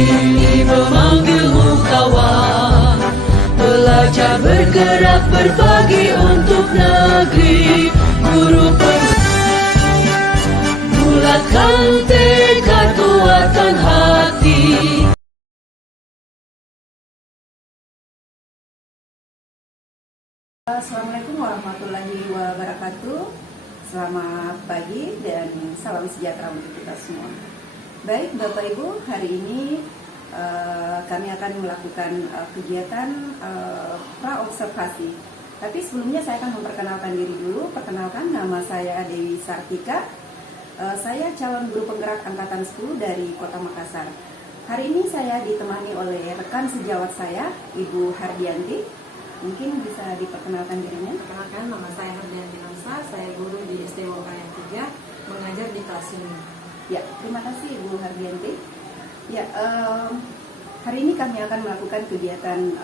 ini memanggilmu kawan. Belajar bergerak berbagi untuk negeri. Guru bulatkan tekad, kuatkan hati. Assalamualaikum warahmatullahi wabarakatuh. Selamat pagi dan salam sejahtera untuk kita semua. Baik Bapak Ibu, hari ini kami akan melakukan kegiatan pra-observasi. Tapi sebelumnya saya akan memperkenalkan diri dulu. Perkenalkan, nama saya Dewi Sartika. Saya calon guru penggerak angkatan 10 dari Kota Makassar. Hari ini saya ditemani oleh rekan sejawat saya, Ibu Hardianti. Mungkin bisa diperkenalkan dirinya. Perkenalkan, nama saya Hardianti Namsa, saya guru di SD Wokaya 3, mengajar di kelas ini. Ya, terima kasih Ibu Hardianti. Ya, hari ini kami akan melakukan kegiatan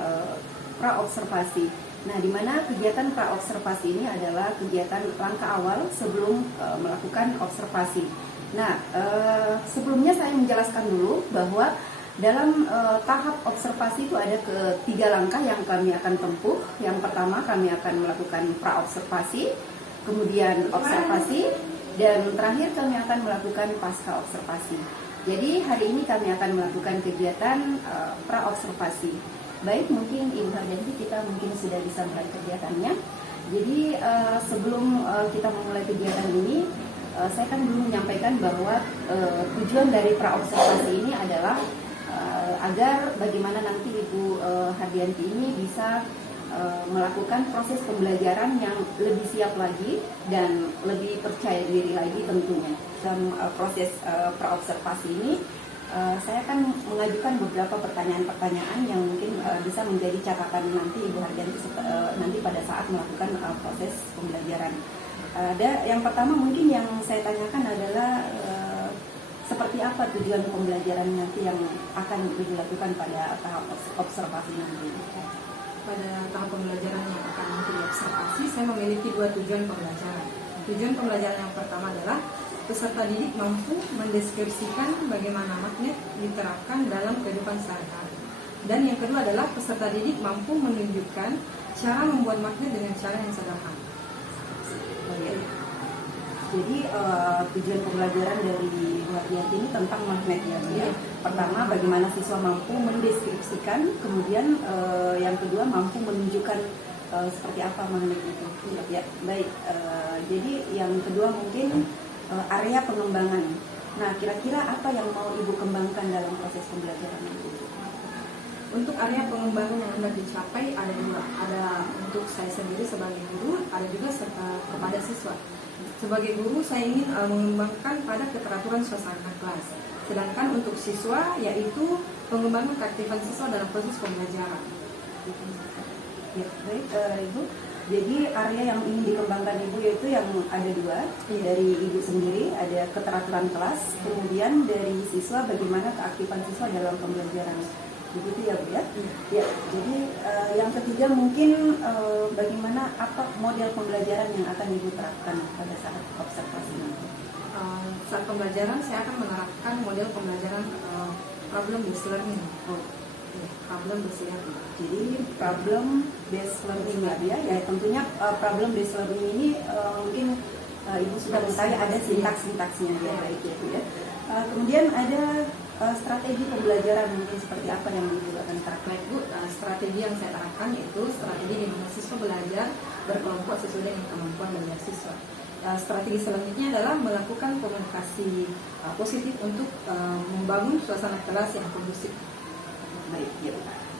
pra-observasi. Nah, di mana kegiatan pra-observasi ini adalah kegiatan langkah awal sebelum melakukan observasi. Nah, sebelumnya saya menjelaskan dulu bahwa dalam tahap observasi itu ada ketiga langkah yang kami akan tempuh. Yang pertama, kami akan melakukan pra-observasi, kemudian observasi, dan terakhir kami akan melakukan pasca observasi. Jadi hari ini kami akan melakukan kegiatan pra-observasi. Baik, mungkin Ibu Hardianti, kita mungkin sudah bisa mulai kegiatannya. Jadi sebelum kita memulai kegiatan ini, saya akan dulu menyampaikan bahwa tujuan dari pra-observasi ini adalah agar bagaimana nanti Ibu Hardianti ini bisa melakukan proses pembelajaran yang lebih siap lagi dan lebih percaya diri lagi tentunya. Dalam proses pra-observasi ini saya akan mengajukan beberapa pertanyaan-pertanyaan yang mungkin bisa menjadi catatan nanti Ibu Hardianti nanti pada saat melakukan proses pembelajaran. Yang pertama mungkin yang saya tanyakan adalah seperti apa tujuan pembelajaran nanti yang akan dilakukan pada tahap observasi nanti? Pada tahap pembelajaran yang akan nanti diobservasi, saya memiliki dua tujuan pembelajaran. Tujuan pembelajaran yang pertama adalah peserta didik mampu mendeskripsikan bagaimana magnet diterapkan dalam kehidupan sehari-hari. Dan yang kedua adalah peserta didik mampu menunjukkan cara membuat magnet dengan cara yang sederhana. Jadi tujuan pembelajaran dari Bu Hardianti ini tentang magnet ya. Pertama, bagaimana siswa mampu mendeskripsikan, kemudian yang kedua mampu menunjukkan seperti apa magnet itu. Ya, baik. Jadi yang kedua mungkin area pengembangan. Nah, kira-kira apa yang mau Ibu kembangkan dalam proses pembelajaran itu? Untuk area pengembangan yang hendak dicapai ada dua. Ada untuk saya sendiri sebagai guru, ada juga kepada siswa. Sebagai guru, saya ingin mengembangkan pada keteraturan suasana kelas. Sedangkan untuk siswa, yaitu pengembangan keaktifan siswa dalam proses pembelajaran. Ya, baik Ibu. Jadi area yang ingin dikembangkan Ibu yaitu yang ada dua. Dari Ibu sendiri ada keteraturan kelas, kemudian dari siswa bagaimana keaktifan siswa dalam pembelajaran. Begitu ya Bu ya? Ya, jadi yang ketiga mungkin bagaimana apa model pembelajaran yang akan Ibu terapkan pada saat observasi nanti? Saat pembelajaran saya akan menerapkan model pembelajaran problem based learning. Problem based learning. Jadi problem based learning ya, ya tentunya problem based learning ini mungkin Ibu sudah mengetahui ada sintaks-sintaksnya ya, baik itu ya. Kemudian ada strategi pembelajaran mungkin seperti apa yang Ibu akan terapkan? Strategi yang saya terapkan yaitu strategi di mana siswa belajar berkelompok sesuai dengan kemampuan belajar siswa. Strategi selanjutnya adalah melakukan komunikasi positif untuk membangun suasana kelas yang kondusif. Baik, ya.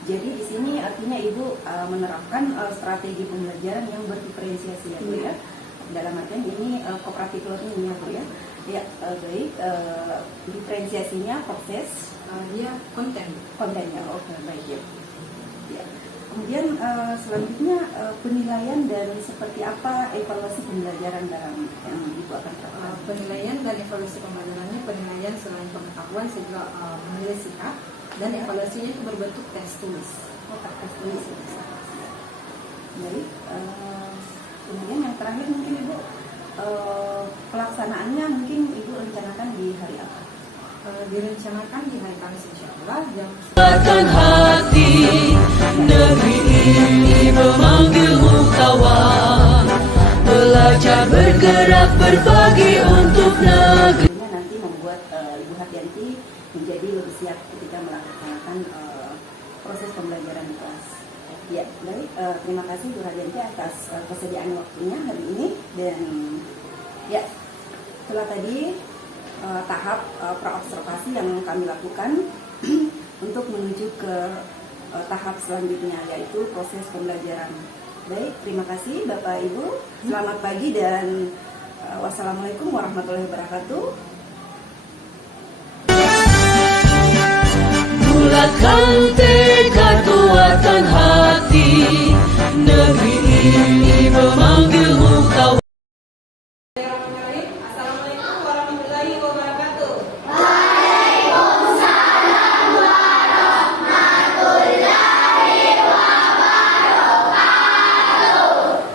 Jadi di sini artinya Ibu menerapkan strategi pembelajaran yang berdiferensiasi ya Bu ya. Dalam artian ini cooperative learning ya Bu ya. Ya, baik. Diferensiasinya proses, dia kontennya. Oke, baik ya. Ya. Kemudian selanjutnya penilaian dan seperti apa evaluasi pembelajaran dalam yang Ibu akan terapkan? Penilaian dan evaluasi pembelajarannya, penilaian selain pengetahuan saya juga menilai sikap, dan evaluasinya itu berbentuk tes tulis. Tes tulis. Baik. Kemudian yang terakhir mungkin Ibu pelaksanaannya mungkin Ibu rencanakan di hari apa? direncanakan di hari Kamis insya Allah jam Kekuatan hati, negeri ini memanggilmu kawan. Belajar bergerak berbagi untuk negeri. Nanti membuat Ibu Hardianti menjadi lebih siap ketika melaksanakan proses pembelajaran di kelas. Ya, baik. Terima kasih Bu Hardianti atas kesediaan waktunya hari ini, dan ya, setelah tadi tahap praobservasi yang kami lakukan untuk menuju ke tahap selanjutnya, yaitu proses pembelajaran. Baik, terima kasih Bapak Ibu. Selamat pagi dan wassalamualaikum warahmatullahi wabarakatuh. Bulatkan tekad kuatan hati, negeri ini memanggilmu kawan. Assalamualaikum warahmatullahi wabarakatuh.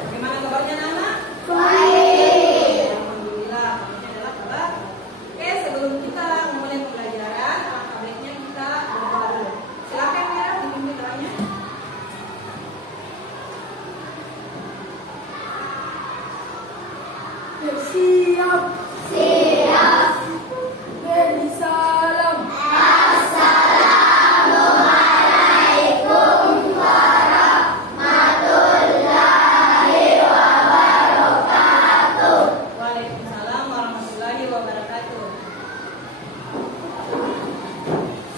Bagaimana kabarnya anak? Baik. Alhamdulillah, kabarnya adalah kabar. Oke, sebelum kita memulai pembelajaran, alangkah baiknya kita berdoa dulu. Silakan ya, dipimpin doanya. Siap. Siap. Beri salam. Waalaikumsalam warahmatullahi wabarakatuh.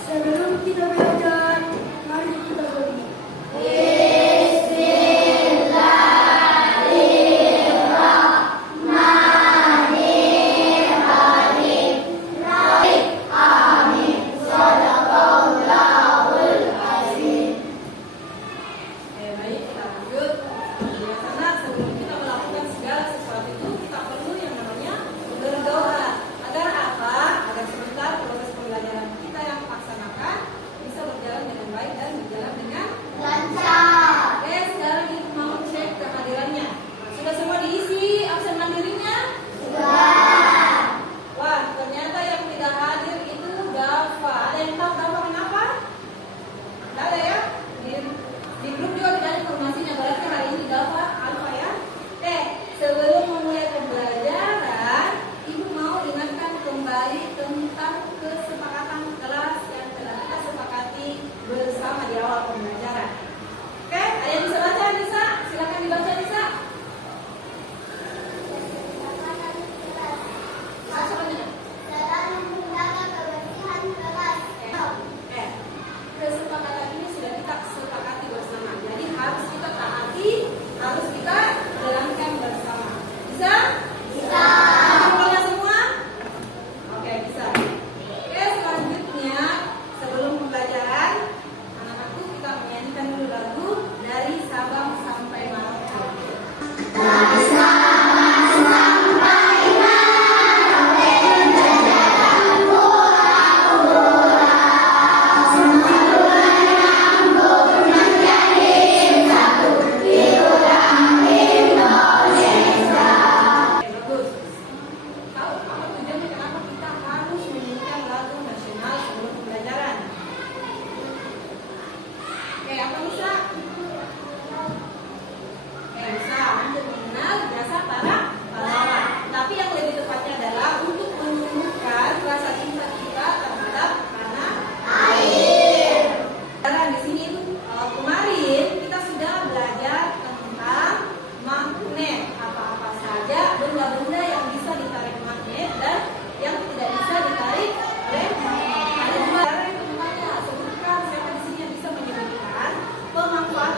Sebelum kita belajar, mari kita beri. Baik, kita lanjut. Biasanya sebelum kita melakukan segala sesuatu itu kita perlu yang namanya berdoa. Agar apa? Agar sebentar proses pembelajaran kita yang laksanakan bisa berjalan dengan baik dan berjalan dengan lancar. Oke, sekarang kita mau cek kehadirannya. Sudah semua diisi absen mandirinya? Sudah. Wah, ternyata yang tidak hadir itu Dava. Ada yang tahu Dava kenapa? Tidak ada ya? Di grup juga tidak ada informasinya, berarti hari ini Dava alfa ya. Sebelum memulai pembelajaran, Ibu mau ingatkan kembali tentang kesepakatan kelas yang telah kita sepakati bersama di awal pembelajaran. Oke, ada yang bisa baca, Nisa? Silakan dibaca, Nisa. Bacaannya. Kesepakatan ini sudah kita sepakati bersama. Jadi harus kita taati, harus kita jalankan bersama. Bisa? Bisa. Bisa semua? Oke, bisa. Oke, selanjutnya sebelum pembelajaran, anak-anakku kita menyanyikan dulu lagu dari Sabang sampai Merauke. Bagus. Tahu apa tujuannya kenapa kita harus menyanyikan lagu nasional sebelum pembelajaran? Oke, apa bisa? Bisa untuk mengenal jasa para pahlawan. Tapi yang lebih tepatnya adalah untuk menumbuhkan rasa cinta kita terhadap tanah air. Karena di sini kemarin kita sudah belajar tentang magnet, apa-apa saja benda-benda yang bisa ditarik magnet dan yang tidak bisa ditarik oleh magnet. Ada dua cara yang keduanya. Sebutkan siapa di sini yang bisa menyebutkan pemanfaatan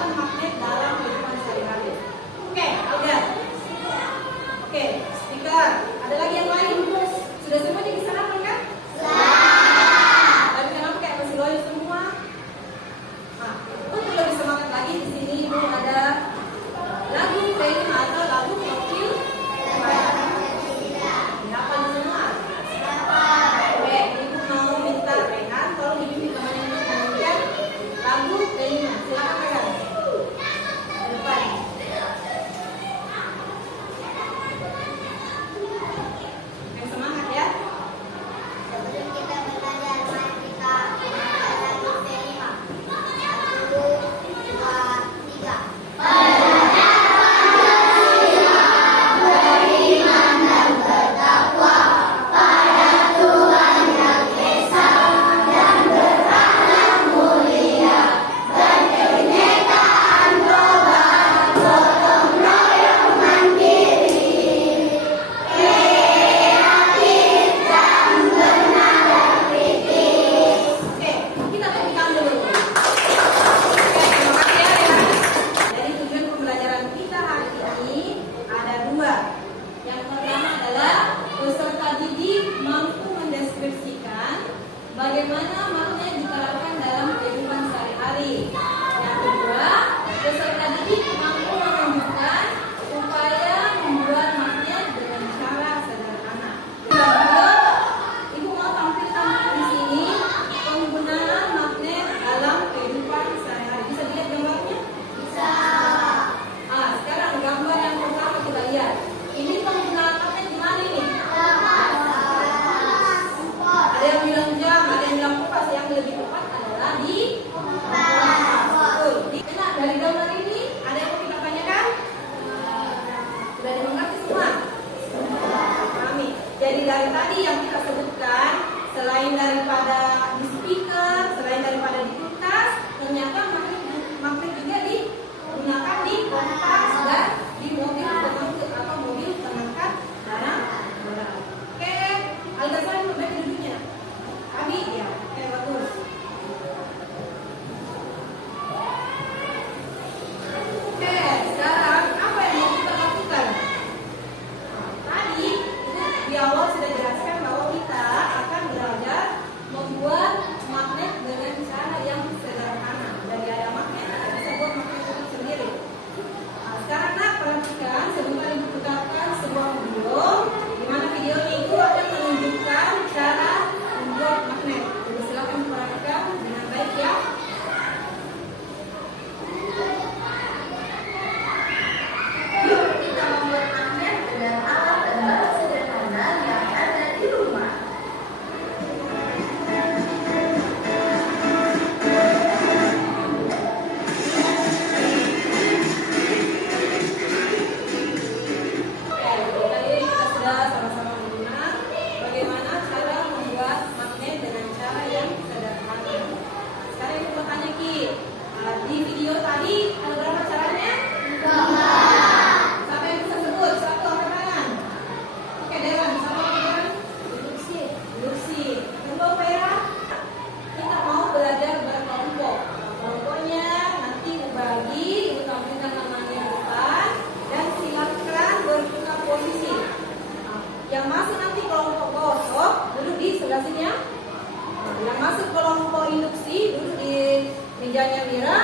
Ijanya Mira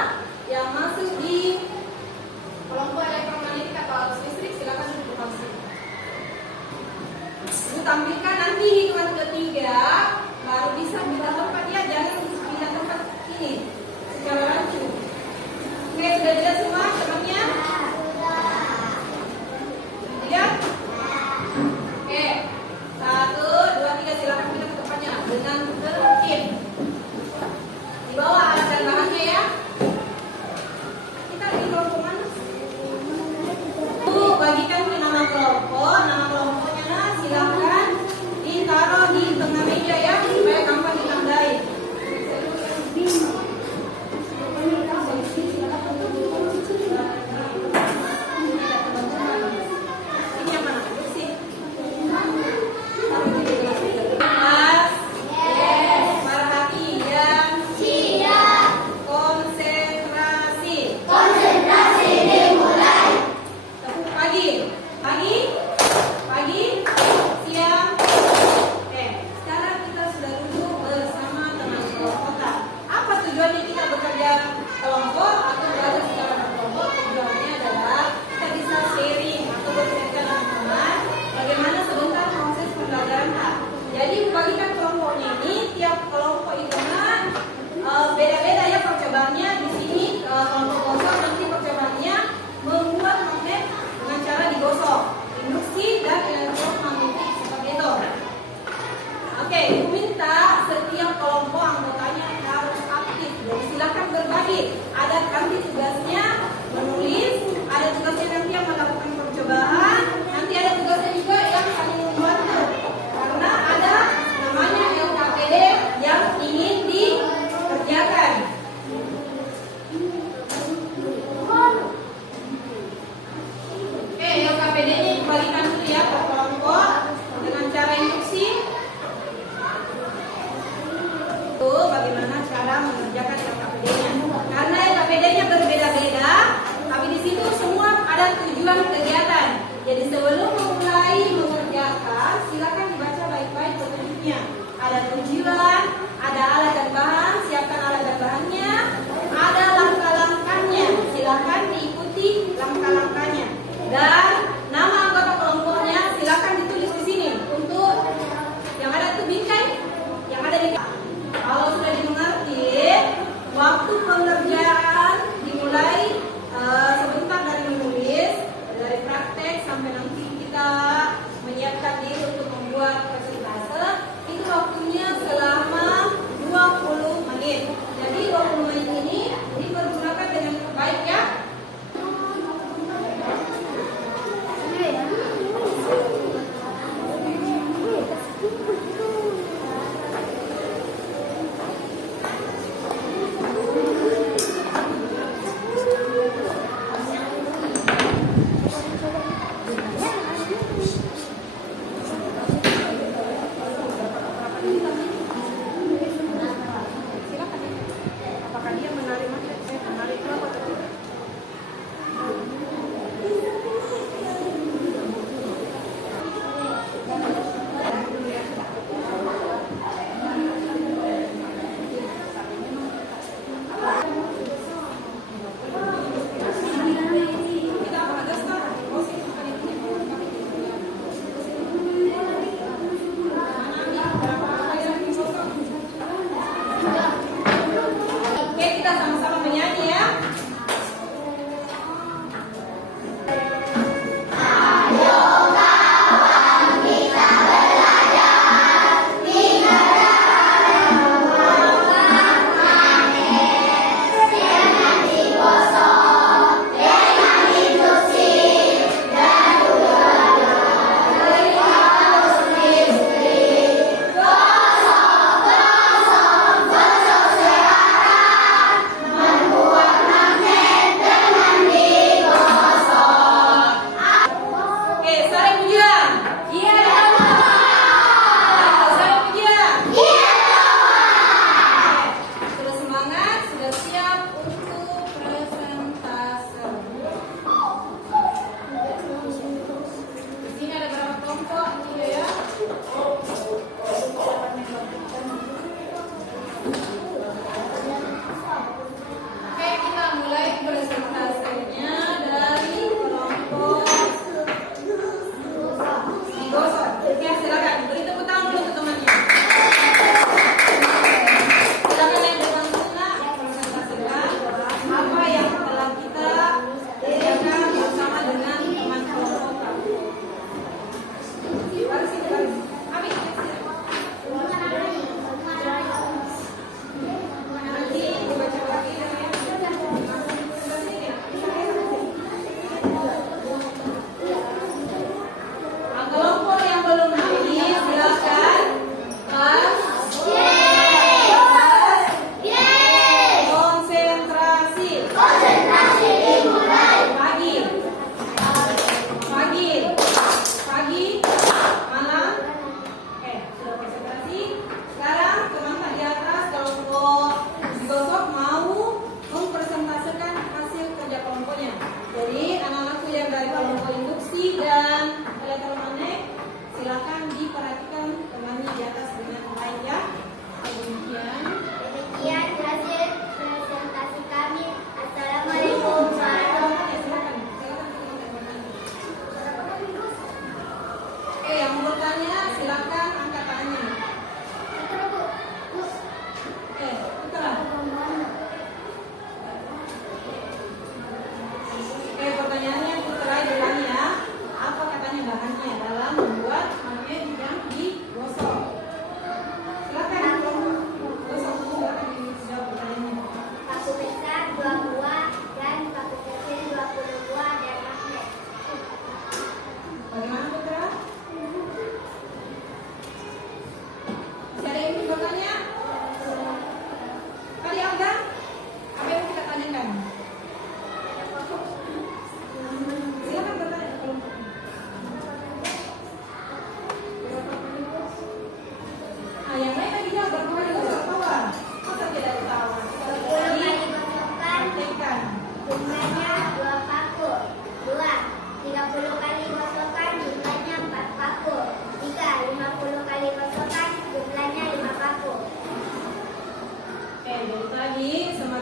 yang masuk di kelompok elektromagnetik atau arus listrik, silakan duduk langsung. Ibu tampilkan nanti hitungan ketiga, baru bisa pindah tempat ya, jangan pindah tempat ini secara langsung. Oke, sudah jelas semua temannya? Sudah? Oke, 1, 2, 3, silakan pindah ke tempatnya dengan tertib. Di bawah alat dan bahannya ya.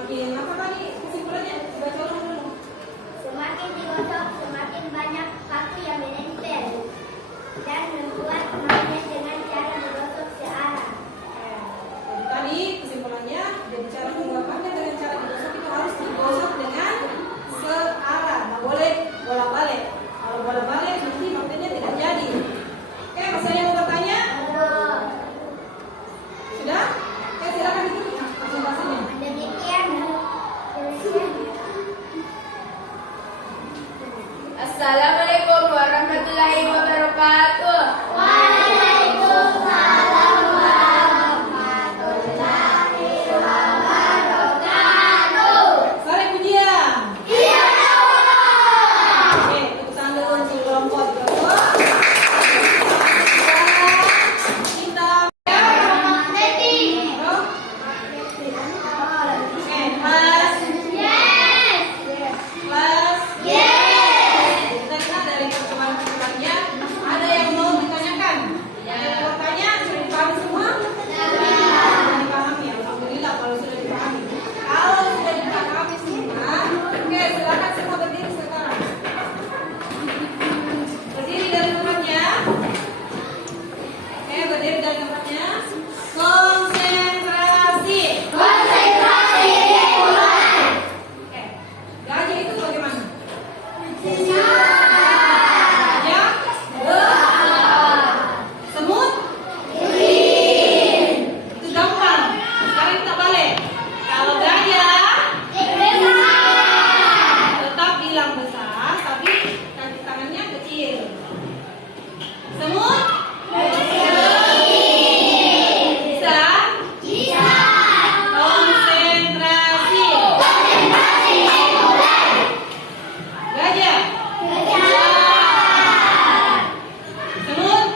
semakin apa tadi kesimpulannya? Baca ulang dulu. Semakin digosok, semakin banyak paku yang menempel dan membuat magnet dengan cara digosok searah. Jadi tadi kesimpulannya, jadi cara membuat magnet dengan cara digosok itu harus digosok dengan searah, nggak boleh bolak-balik. Kalau bolak-balik nanti magnetnya tidak jadi. Oke, masih ada yang mau bertanya? Sudah? Oke, silakan ditutup presentasinya. Demikian. Assalamualaikum warahmatullahi wabarakatuh. Waalaikumsalam warahmatullahi wabarakatuh. Sore pujian. Iya. Oke, tepuk tangan dulu untuk kelompok kedua. Kita Magnetik. Oke, kelas Yes. kita lihat dari percobaan-percobaannya ada yang mau ditanyakan. Ada yang mau bertanya, sudah dipahami semua? Sudah dipahami, alhamdulillah kalau sudah dipahami. Kalau sudah dipahami semua, oke silakan semua berdiri sekarang. Berdiri dari tempatnya. Oke, berdiri dari tempatnya. Konsentrasi. Konsentrasi dimulai. Oke, gajah itu bagaimana? Sejarah. Gajah semut itu gampang. Sekarang kita balik. Kalau gajah tetap bilang besar, tapi kaki tangannya kecil. Semut bisa. Konsentrasi. Gajah semut semut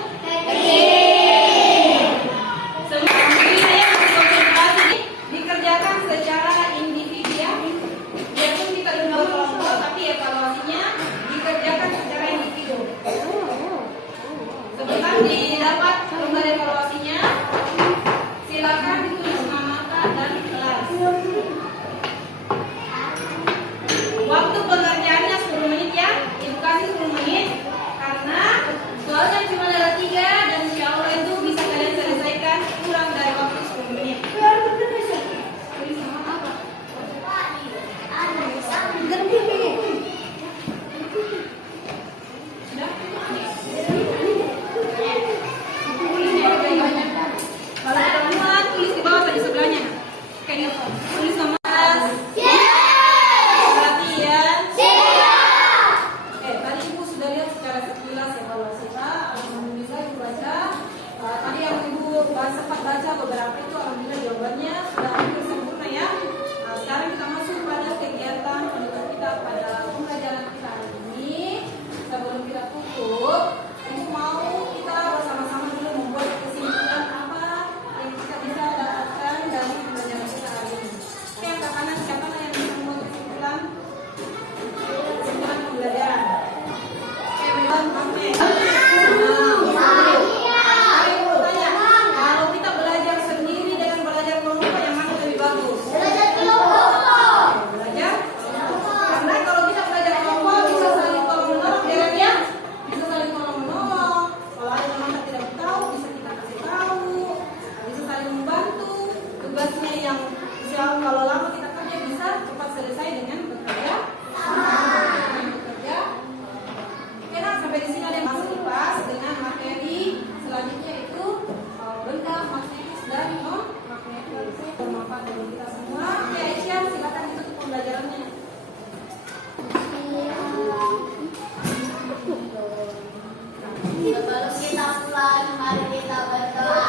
ini yang konsentrasi dikerjakan secara individu ya. Biarpun kita dulu kelompok, tapi evaluasinya dikerjakan secara individu. Sebentar didapat lembar evaluasinya, silakan ditulis nama dan kelas. Waktu pengerjaannya 10 menit ya, edukasi 10 menit karena soalnya cuma ada 3 dan insya Allah itu bisa kalian selesaikan kurang dari waktu 10 menit. Tulis nama apa? Sudah? Tulisnya baik-baik. Kalau ada muat, tulis di bawah tadi sebelahnya. Kayak gitu. Tulis nama kelas. Perhatian. Tadi Ibu sudah lihat secara sekilas evaluasi Pak. Alhamdulillah Ibu baca. Tadi yang Ibu sempat baca beberapa itu alhamdulillah jawabannya sudah hampir sempurna ya. Sekarang kita masuk pada kegiatan penutup kita pada pembelajaran kita hari ini. Sebelum kita tutup, Ibu mau kita bersama-sama dulu membuat kesimpulan apa yang kita bisa dapatkan dari pembelajaran kita hari ini. Oke, angkat kanan siapa yang bisa membuat kesimpulan? Kesimpulan pembelajaran. Oke, benar, magnet. Kalau kita belajar sendiri dengan belajar kelompok yang mana lebih bagus? Belajar karena kalau kita belajar kelompok bisa saling tolong menolong ya kan ya? Bisa saling tolong menolong. Kalau ada yang tidak tahu bisa kita kasih tahu. Bisa saling membantu. Tugasnya yang insya Allah kalau lama kita kerja bisa cepat selesai dengan bekerja. Oke, nah sampai di sini ada yang masuk IPAS dengan materi selanjutnya itu benda magnetis dan non magnetis. Bermanfaat bagi kita semua. Oke, Aisyah silakan ditutup pembelajarannya. Sebelum kita pulang, mari kita berdoa.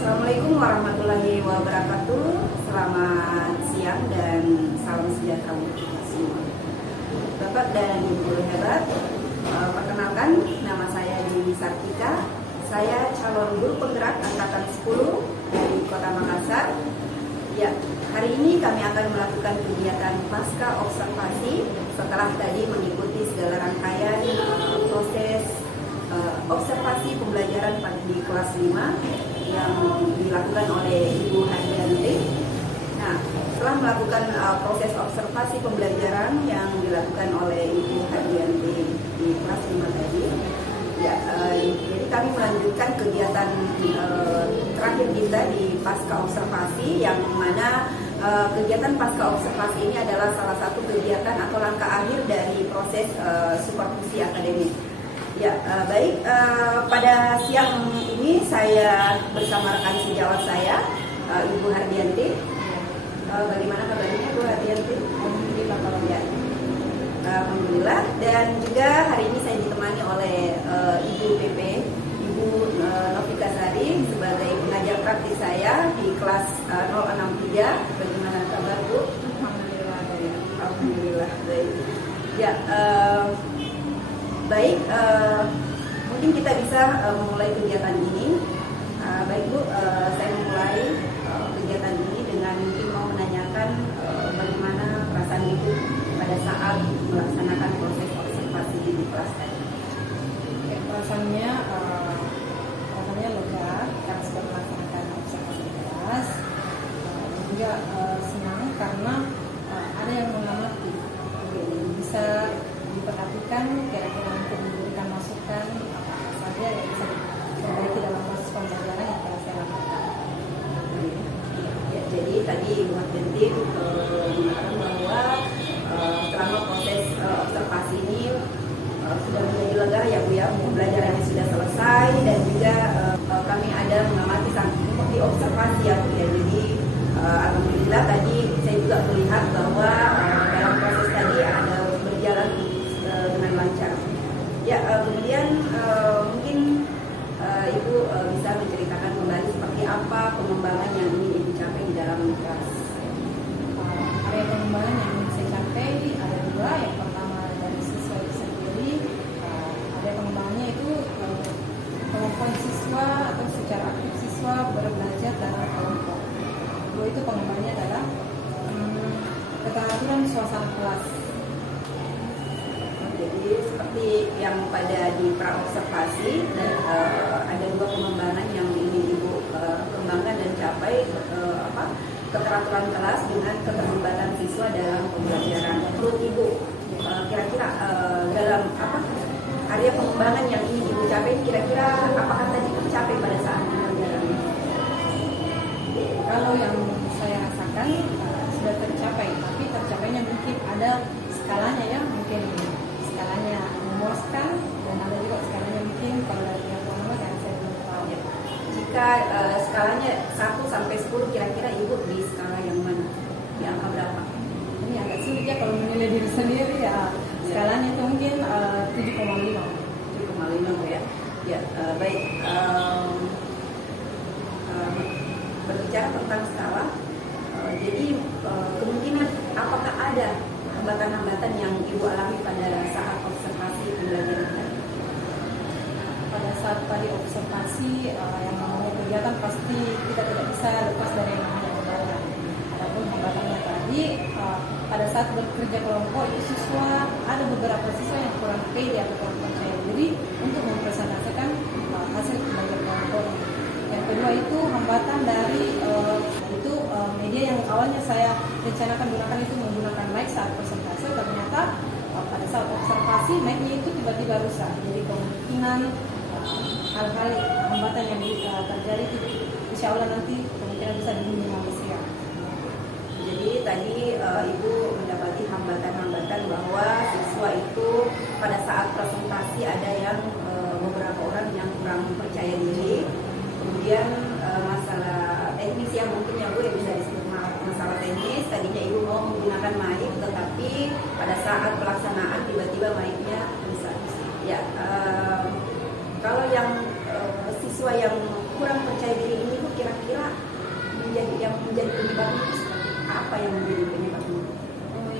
Assalamualaikum warahmatullahi wabarakatuh. Selamat siang dan salam sejahtera untuk kita semua. Bapak dan Ibu Paskibraka Angkatan 10 di Kota Makassar. Ya, hari ini kami akan melakukan kegiatan pasca observasi setelah tadi mengikuti segala rangkaian proses observasi pembelajaran di kelas 5 yang dilakukan oleh Ibu Hardianti. Nah, setelah melakukan proses observasi pembelajaran yang dilakukan oleh Ibu Hardianti di kelas 5 tadi, ya, jadi kami melanjutkan kegiatan terakhir kita di pasca observasi, yang mana kegiatan pasca observasi ini adalah salah satu kegiatan atau langkah akhir dari proses supervisi akademik. Ya, baik, pada siang ini saya bersama rekan sejawat saya, Ibu Hardianti. Bagaimana kabarnya Bu Hardianti? Alhamdulillah, ya. Alhamdulillah. Dan juga hari ini saya ditemani oleh Ibu PP, Ibu Novika Sari sebagai pengajar praktis saya di kelas 063. Bagaimana kabar Bu? Alhamdulillah. Alhamdulillah, baik. Ya, baik, mungkin kita bisa memulai kegiatan ini. Baik Bu, saya memulai kegiatan ini dengan mungkin mau menanyakan bagaimana perasaan Ibu pada saat melaksanakan proses observasi di kelas tadi. Ya, perasaannya lega karena sudah melaksanakan observasi di kelas, dan juga senang karena ada yang mengamati. Jadi bisa diperhatikan, kira-kira untuk memberikan masukan apa saja yang bisa diperbaiki dalam proses pembelajaran yang telah saya lakukan. Ya, jadi tadi Ibu Hardianti mengatakan bahwa selama proses observasi ini sudah menjadi lega ya Bu ya, pembelajarannya sudah selesai, dan juga kami ada mengamati untuk diobservasi ya Bu ya. Jadi alhamdulillah tadi saya juga melihat bahwa dalam proses tadi ada berjalan dengan lancar. Ya, kemudian mungkin Ibu bisa menceritakan kembali seperti apa pengembangan yang ingin Ibu capai di dalam kelas. Area pengembangan yang ingin saya capai ada dua. Yang pertama dari siswa itu sendiri, area pengembangannya itu kemampuan siswa atau secara aktif siswa berbelajar dalam kelompok. Kedua itu pengembangannya adalah keteraturan suasana kelas. Jadi seperti yang pada di praobservasi, ada dua pengembangan yang ingin Ibu kembangkan dan capai, keteraturan kelas dengan keterlibatan siswa dalam pembelajaran. Menurut Ibu, kira-kira dalam area pengembangan yang ingin Ibu capai, kira-kira apakah tadi tercapai pada saat pembelajaran? Kalau yang saya rasakan sudah tercapai, tapi tercapainya mungkin ada skalanya ya, mungkin skalanya memuaskan, dan ada juga skalanya mungkin kalau dari pihak pengelola yang saya belum tahu. Jika skalanya 1 sampai 10, kira-kira Ibu di skala yang mana? Di angka berapa? Ini agak sulit ya kalau menilai diri sendiri ya. Skalanya itu mungkin 7,5. 7,5 Bu ya. Ya, baik. Berbicara tentang skala, jadi kemungkinan apakah ada hambatan-hambatan yang Ibu alami pada saat observasi pembelajaran tadi? Pada saat tadi observasi yang namanya kegiatan pasti kita tidak bisa lepas dari yang namanya hambatan. Adapun hambatannya tadi pada saat bekerja kelompok itu siswa, ada beberapa siswa yang kurang pede atau kurang percaya diri untuk mempresentasikan hasil pembelajaran kelompok. Yang kedua itu hambatan dari media yang awalnya saya rencanakan gunakan itu menggunakan mic saat presentasi, ternyata pada saat observasi mic-nya itu tiba-tiba rusak. Jadi kemungkinan hal-hal hambatan yang terjadi itu insya Allah nanti kemungkinan bisa diminimalisir. Jadi tadi Ibu mendapati hambatan-hambatan bahwa siswa itu pada saat presentasi ada yang beberapa orang yang kurang percaya diri. Kemudian masalah teknis yang mungkin ya Bu yang bisa disebut masalah teknis, tadinya Ibu mau menggunakan mic, tetapi pada saat pelaksanaan tiba-tiba mic-nya rusak. Ya, kalau yang siswa yang kurang percaya diri ini Bu, kira-kira menjadi penyebabnya itu seperti apa yang menjadi penyebabnya?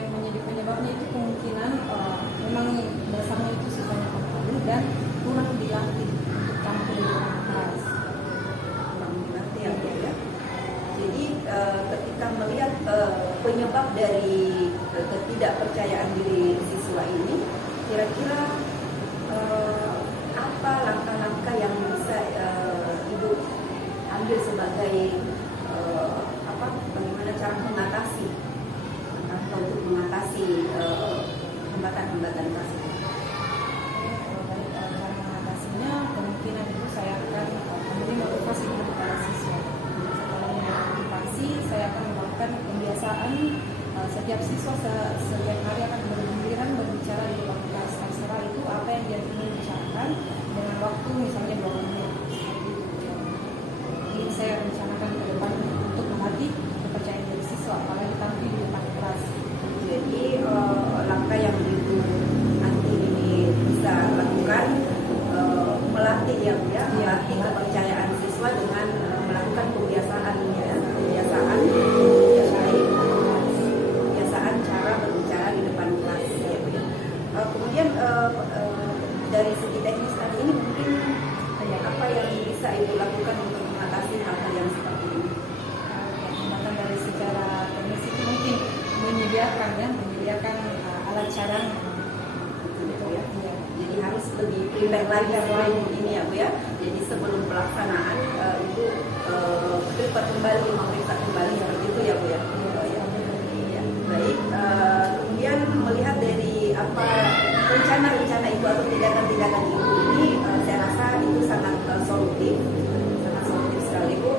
Yang menjadi penyebabnya itu kemungkinan memang dasarnya itu siswanya pemalu dan kurang dilatih untuk tampil di dalam kelas. penyebab dari ketidakpercayaan diri siswa ini, kira-kira apa langkah-langkah yang bisa Ibu ambil sebagai bagaimana cara mengatasi atau untuk mengatasi hambatan-hambatan tersebut? Cara mengatasinya kemungkinan itu saya akan memberi motivasi kepada siswa. Setelah memberi motivasi, saya akan melakukan pembiasaan. Setiap siswa setiap hari akan bergiliran berbicara di depan kelas. Terserah itu apa yang dia ingin bicarakan dengan waktu misalnya 2 menit. Ini saya rencanakan ke depan untuk melatih kepercayaan diri siswa, apalagi tampil di depan kelas. Jadi langkah yang Ibu nanti ini bisa lakukan melatih melatih kepercayaan siswa dengan melakukan kebiasaan cara berbicara di depan kelas. Kemudian dari segi teknis tadi ini mungkin apa yang bisa Ibu lakukan untuk mengatasi hal-hal yang seperti ini? Hambatan dari secara teknis itu mungkin menyediakan alat cadangan. Gitu ya. Jadi harus lebih prepare lagi sebelum ini ya Bu ya. Jadi sebelum pelaksanaan Ibu memeriksa kembali seperti itu ya Bu ya. Ya. Baik. Kemudian melihat dari apa rencana Ibu atau tindakan-tindakan Ibu ini, saya rasa itu sangat solutif sekali Bu.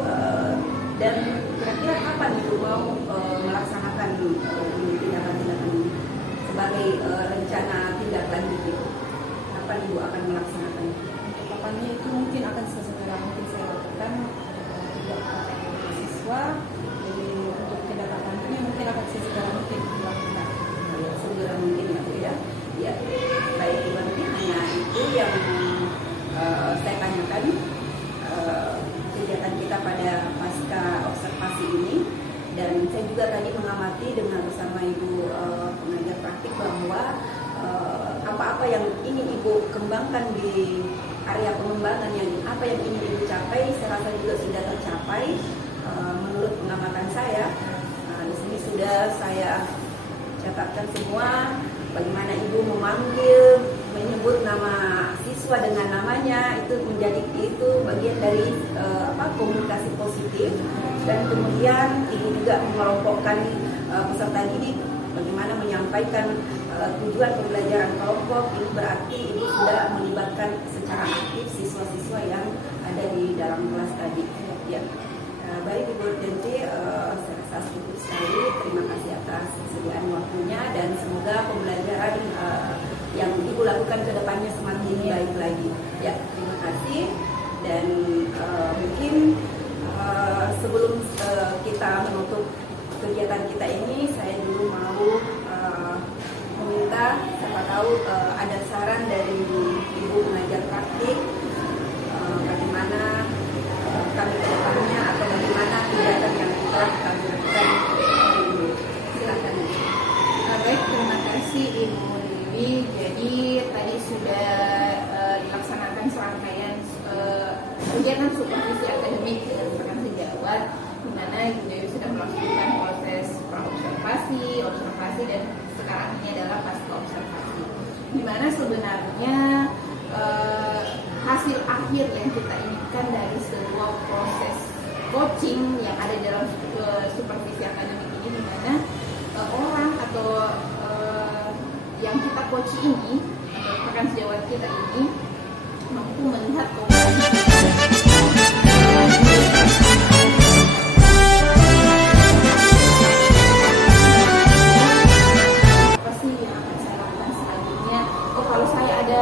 Dan kira-kira kapan Ibu mau melaksanakan tindakan-tindakan ini sebagai rencana tindak lanjut Ibu? Kapan Ibu akan melaksanakan? Kapannya itu mungkin akan sesegera mungkin saya lakukan untuk siswa. Jadi untuk tindakan lanjutnya mungkin akan sesegera mungkin dilakukan. Ya, segera mungkin ya Bu ya. Ya, baik berarti hanya itu yang saya tanyakan kegiatan kita pada pasca observasi ini. Dan saya juga tadi mengamati dengan bersama Ibu pengajar praktik bahwa apa-apa yang ingin Ibu kembangkan di area pengembangan, yang apa yang ingin Ibu capai, saya rasa juga sudah tercapai menurut pengamatan saya. Di sini sudah saya catatkan semua bagaimana Ibu menyebut nama siswa dengan namanya, itu menjadi bagian dari komunikasi positif. Dan kemudian Ibu juga mengelompokkan peserta didik bagaimana menyampaikan tujuan pembelajaran kelompok. Ini berarti Ibu sudah melibatkan secara aktif siswa-siswa yang ada di dalam kelas tadi. Ya. Baik Ibu Denti, saya rasa cukup sekali. Terima kasih atas kesediaan waktunya dan semoga pembelajaran yang Ibu lakukan ke depannya semakin baik lagi. Ya, terima kasih. Dan mungkin sebelum kita menutup kegiatan kita ini, saya dulu mau meminta, siapa tahu ada saran dari Ibu pengajar praktik bagaimana kami ke depannya atau bagaimana kegiatan yang telah kami lakukan hari ini. Silakan. Baik, terima kasih Ibu Dewi. Jadi tadi sudah dilaksanakan serangkaian kegiatan supervisi akademik dengan peran sejawat, di mana Ibu Dewi sudah melakukan proses observasi, dan sekarang ini adalah pasca observasi. Di mana sebenarnya hasil akhir yang kita inginkan dari semua proses coaching yang ada dalam supervisi akademik ini, di mana orang atau yang kita coach ini atau rekan sejawat kita ini mampu melihat apa sih yang akan saya lakukan selanjutnya. Kalau saya ada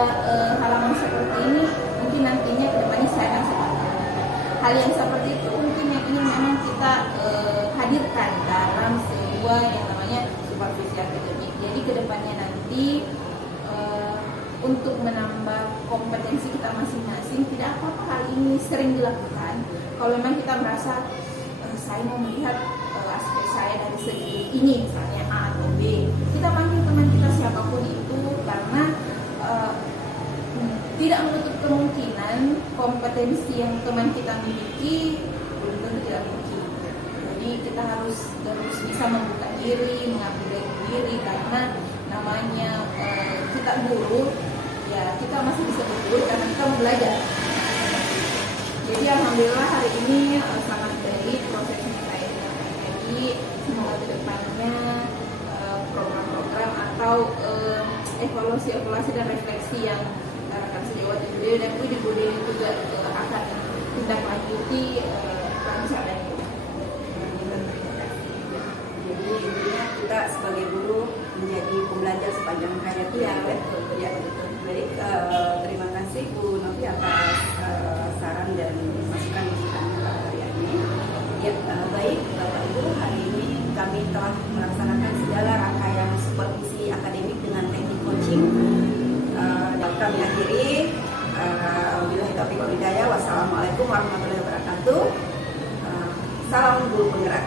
halaman seperti ini, mungkin nantinya kedepannya saya akan seperti hal yang seperti itu mungkin yang ingin memang kita hadirkan dalam sebuah yang namanya supervisi akademik. Jadi kedepannya nanti untuk menambah kompetensi kita masing-masing, tidak apa-apa hal ini sering dilakukan. Kalau memang kita merasa saya mau melihat aspek saya dari segi ini, misalnya A atau B, kita panggil teman kita siapapun itu, karena tidak menutup kemungkinan kompetensi yang teman kita miliki belum tentu tidak miliki. Jadi Jadi kita harus terus bisa membuka diri, mengupgrade diri, karena namanya kita guru, ya kita masih bisa berguru karena kita mau belajar. Jadi alhamdulillah hari ini sangat baik prosesnya saya. Jadi semoga kedepannya program-program atau evaluasi dan refleksi yang rekan sejawat Ibu dan Ibu Bude juga akan tindak lanjuti rencana ini. Jadi intinya kita sebagai guru menjadi pembelajar sepanjang hayat. Iya, betul. Ya, betul. Baik, terima kasih Bu Novi atas saran dan masukan kita hari ini. Ya, baik Bapak Ibu, hari ini kami telah melaksanakan segala rangkaian supervisi akademik dengan teknik coaching. Dan kami akhiri. Wabillahi taufiq wal hidayah. Wassalamualaikum warahmatullahi wabarakatuh. Salam guru penggerak.